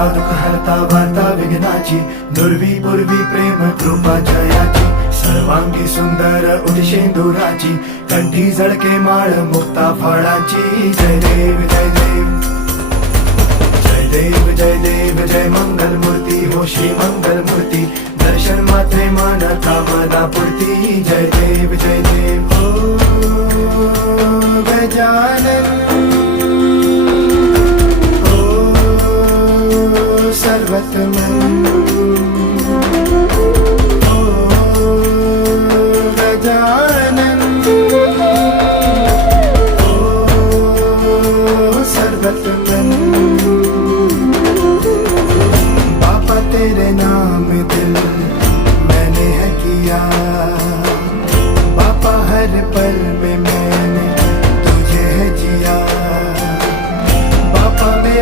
हरता दुःख हरता वार्ता विघ्नाची, दुर्वी पूर्वी प्रेम कृपा जयाची, सर्वांगी सुंदर उदिशेंदुराची, कंठी झळके माळ मुक्ता फळाची. जय देव जय देव जय देव जय देव जय मंगल मूर्ती हो श्री मंगल मूर्ती, दर्शन मात्रे मन कामना पूर्ती. जय देव जय देव हो गजानन हो सर्वतमन.